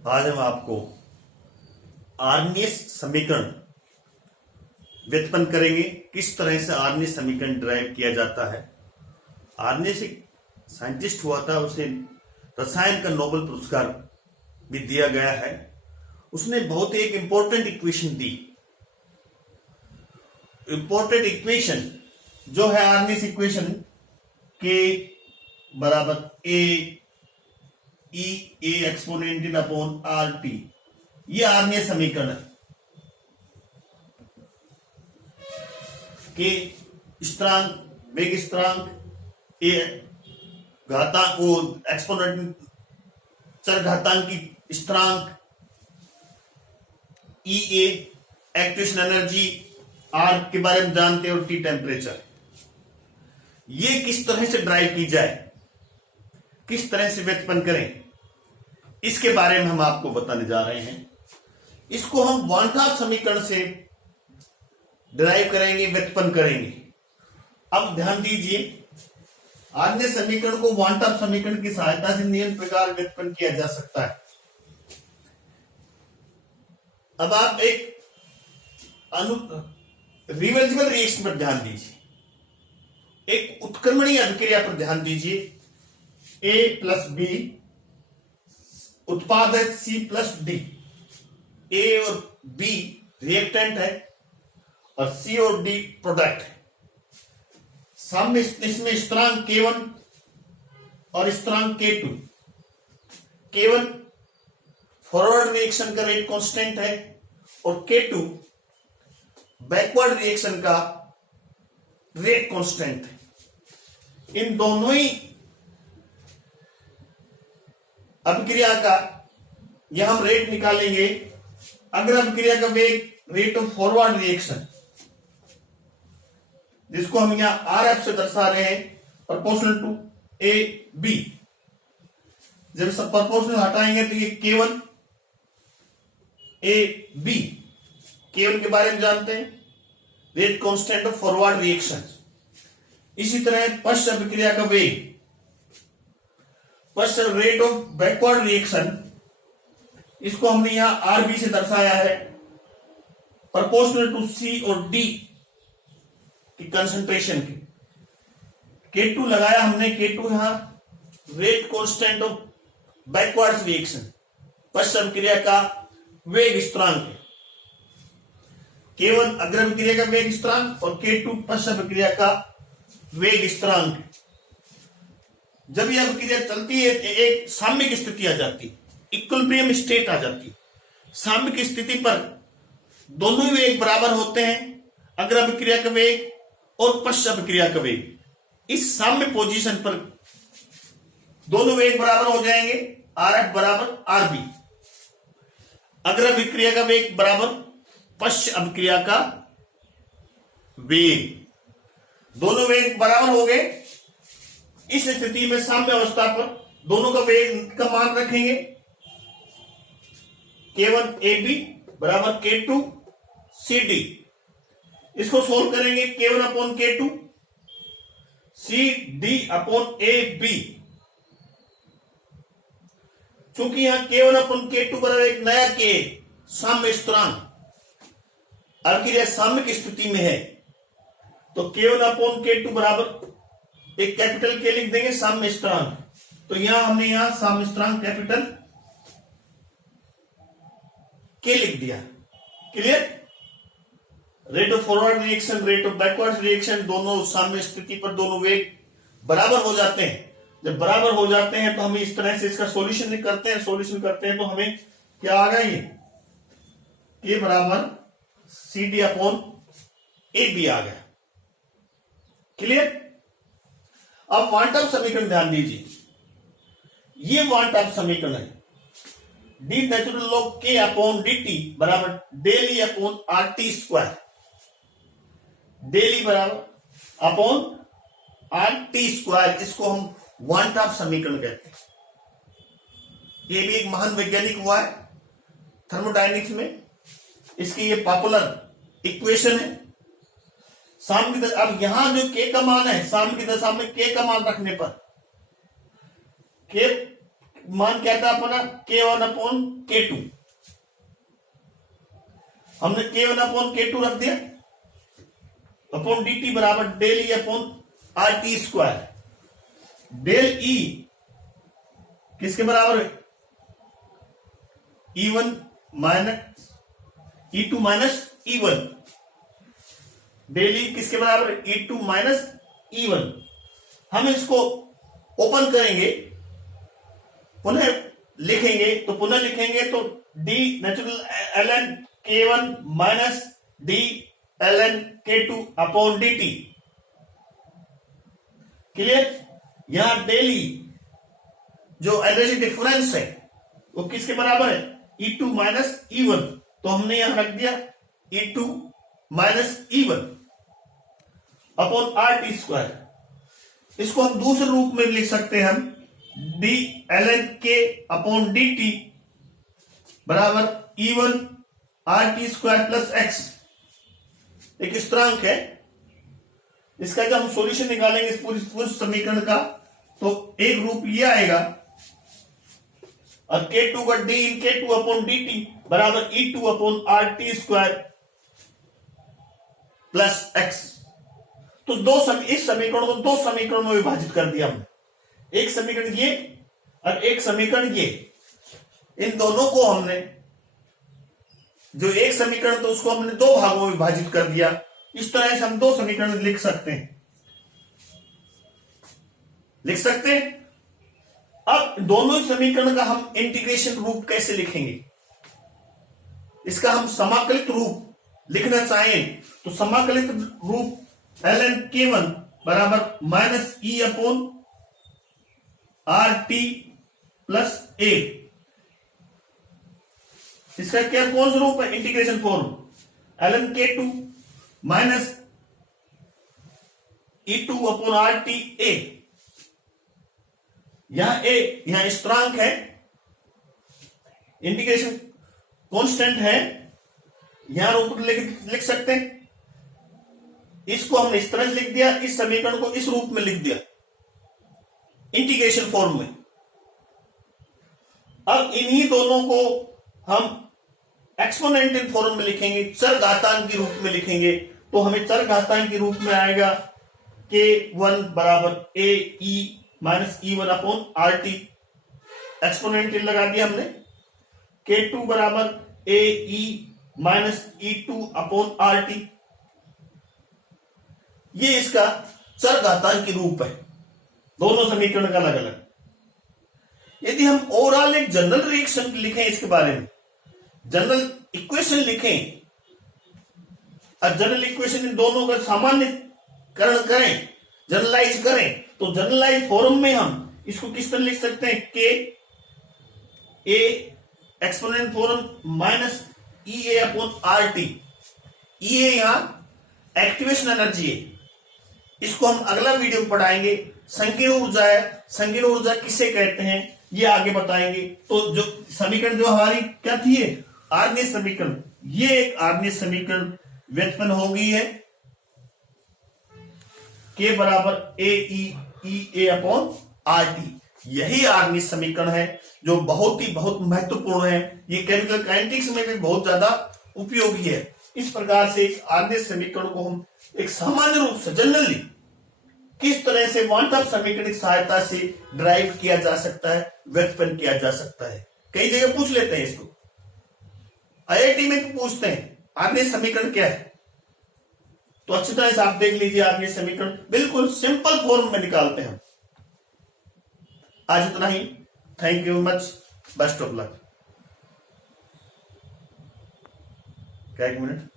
आज हम आपको आर्नियस समीकरण व्युत्पन्न करेंगे। किस तरह से आर्नियस समीकरण ड्राइव किया जाता है। आर्नियस एक साइंटिस्ट हुआ था, उसे रसायन का नोबेल पुरस्कार भी दिया गया है। उसने बहुत ही एक इंपॉर्टेंट इक्वेशन दी। इंपॉर्टेंट इक्वेशन जो है आर्नियस इक्वेशन, के बराबर A e A exponential upon R T, ये आर्नियस समीकरण है। के स्थिरांक, वेग स्थिरांक, ए घातांक, वो एक्सपोनेंट चर घातांक की स्थिरांक, ई ए एक्टिवेशन एनर्जी, आर के बारे में जानते हो, टी टेम्परेचर। ये किस तरह से ड्राइव की जाए, किस तरह से व्युत्पन्न करें, इसके बारे में हम आपको बताने जा रहे हैं। इसको हम वांटाप समीकरण से ड्राइव करेंगे, व्युत्पन्न करेंगे। अब ध्यान दीजिए, आर्नियस समीकरण को वांटाप समीकरण की सहायता से निम्न प्रकार व्युत्पन्न किया जा सकता है। अब आप एक रिवर्सिबल रिएक्शन पर ध्यान दीजिए, एक उत्क्रमणीय अभिक्रिया पर ध्यान दीजिए। ए प्लस बी उत्पाद है सी प्लस डी। ए और बी रिएक्टेंट है और सी और डी प्रोडक्ट है। सामने इसमें स्थिरांक K1 और स्थिरांक K2। K1 फॉरवर्ड रिएक्शन का रेट कांस्टेंट है और K2 बैकवर्ड रिएक्शन का रेट कांस्टेंट है। इन दोनों ही अभिक्रिया का यह हम रेट निकालेंगे। अगर अभिक्रिया का वेग, रेट ऑफ फॉरवर्ड रिएक्शन, जिसको हम यहां आर एफ से दर्शा रहे हैं, प्रोपोर्शनल टू ए बी। जब सब प्रोपोर्शनल हटाएंगे तो ये K1 ए बी। K1 के बारे में जानते हैं, rate constant of forward reaction. इसी तरह पश्च अभिक्रिया का वेग, पश्च रेट ऑफ बैकवर्ड रिएक्शन, इसको हमने यहां आर बी से दर्शाया है, प्रोपोर्शनल टू सी और डी की कंसंट्रेशन की। K2 लगाया हमने, K2 यहां rate constant of backward reaction, पश्च अभिक्रिया का वेग स्थिरांक है। K1 अग्र अभिक्रिया का वेग स्थिरांक और K2 पश्च अभिक्रिया का वेग स्थिरांक है। जब यह अभिक्रिया चलती है, एक साम्यक स्थिति आ जाती है, इक्विलिब्रियम स्टेट आ जाती है। साम्यक स्थिति पर दोनों ही वेग बराबर होते हैं, अग्र अभिक्रिया का वेग और पश्च अभिक्रिया का वेग। इस साम्य पोजीशन पर दोनों वेग बराबर हो जाएंगे, आर एफ बराबर आर बी। अग्र अभिक्रिया का वेग बराबर पश्च अभिक्रिया का वेग, दोनों वेग बराबर हो गए। इस स्थिति में साम्य अवस्था पर दोनों का वेग का मान रखेंगे, K1 AB बराबर K2 CD। इसको सोल्व करेंगे, K1 upon K2 CD upon AB। चूंकि यहां K1 अपॉन K2 बराबर एक नया K, साम्य स्थिरांक, अभिक्रिया साम्यक स्थिति में है, तो K1 अपॉन K2 बराबर एक कैपिटल K लिख देंगे, साम्य स्थिरांक। तो यहां हमने यहां साम्य स्थिरांक कैपिटल K लिख दिया। Clear. Rate of forward reaction, rate of backward reaction, दोनों साम्य स्थिति पर दोनों वेग बराबर हो जाते हैं। जब बराबर हो जाते हैं तो हम इस तरह से इसका सॉल्यूशन करते हैं। सॉल्यूशन करते हैं तो हमें क्या आ गया, ये K बराबर CD अपॉन AB आ गया। क्लियर। अब वांटाप समीकरण ध्यान दीजिए, ये वांटाप समीकरण है। D natural log K upon d T बराबर del E upon R T square. Del E बराबर अपॉन आर टी स्क्वायर, इसको हम वांटाप समीकरण कहते हैं। ये भी एक महान वैज्ञानिक हुआ है थर्मोडायनेमिक्स में। इसकी ये पॉपुलर इक्वेशन है। साम्य की, अब यहां जो K का मान है, साम्य की दशा में K का मान रखने पर K मान क्या था अपना K1/K2, हमने K1/K2 रख दिया अपॉन dt बराबर del E upon RT square. Del E किसके बराबर है? E1 minus E2 minus E1। Del E किसके बराबर है? E2 minus E1। हम इसको ओपन करेंगे, पुनः लिखेंगे तो d natural ln K1 minus d ln K2 upon dt। Clear? यहां डेली जो एनर्जी डिफरेंस है वो किसके बराबर है? E2 minus E1। तो हमने यहां रख दिया E2 minus E1 upon RT square. इसको हम दूसरे रूप में लिख सकते हैं, हम d ln K upon dt बराबर E1 RT square plus x। एक स्थिरांक है, इसका जब हम सॉल्यूशन निकालेंगे इस पूरे समीकरण का, तो एक रूप ये आएगा और K2 का d इन K2 अपॉन dt बराबर E2 upon RT square plus x। तो इस समीकरण को दो समीकरणों में विभाजित कर दिया हमने, एक समीकरण ये और एक समीकरण ये। इन दोनों को हमने, जो एक समीकरण तो उसको हमने दो भागों में विभाजित कर दिया। इस तरह से हम दो समीकरण लिख सकते हैं। अब दोनों समीकरण का हम इंटीग्रेशन रूप कैसे लिखेंगे? इसका हम समाकलित रूप लिखना चाहें तो समाकलित रूप ln K1 बराबर minus E upon RT plus A। इसका क्या कौन सा रूप है? Integration form ln K2 minus E2 upon RT A। यहां A यहां स्थिरांक है, इंटीग्रेशन कांस्टेंट है, यहां रूप लिख सकते हैं। इसको हमने इस तरह से लिख दिया, इस समीकरण को इस रूप में लिख दिया इंटीग्रेशन फॉर्म में। अब इन्हीं दोनों को हम एक्सपोनेंशियल फॉर्म में लिखेंगे, चरघातांक के रूप में लिखेंगे। तो हमें चरघातांक के रूप में आएगा K1 बराबर AE minus E1 upon RT। Exponential लगा दिया हमने। K2 बराबर AE minus E2 upon RT। ये इसका चरघातांक की रूप है, दोनों समीकरण का अलग अलग। यदि हम ओवरऑल एक जनरल रिएक्शन लिखें, इसके बारे में जनरल इक्वेशन लिखें और जनरल इक्वेशन इन दोनों का सामान्यकरण करें, जनरलाइज करें, तो जनरलाइज फॉर्म में हम इसको किस तरह लिख सकते हैं? K A exponent form minus EA upon RT। EA यहां एक्टिवेशन एनर्जी है, इसको हम अगला वीडियो में पढ़ाएंगे। संकीर्ण ऊर्जा है, संकीर्ण ऊर्जा किसे कहते हैं ये आगे बताएंगे। तो जो समीकरण जो हमारी क्या थी, आर्गनीय समीकरण, ये एक आर्गनीय समीकरण व्युत्पन्न हो गई है K बराबर AE अपॉन RT। यही आर्गनीय समीकरण है जो बहुत महत्वपूर्ण है। ये केमिकल काइनेटिक्स में भी बहुत ज्यादा उपयोगी है। इस प्रकार से एक आर्गनीय समीकरण को हम एक सामान्य रूप से जनरली किस तरह से क्वांटम समीकरण की सहायता से ड्राइव किया जा सकता है, व्युत्पन्न किया जा सकता है। कई जगह पूछ लेते हैं इसको, IIT में भी पूछते हैं आर्गनीय समीकरण क्या है। तो अच्छी तरह से आप देख लीजिए, आर्गनीय समीकरण बिल्कुल सिंपल फॉर्म में निकालते हैं। आज इतना ही। Thank you much, best of luck. क्या एक मिनट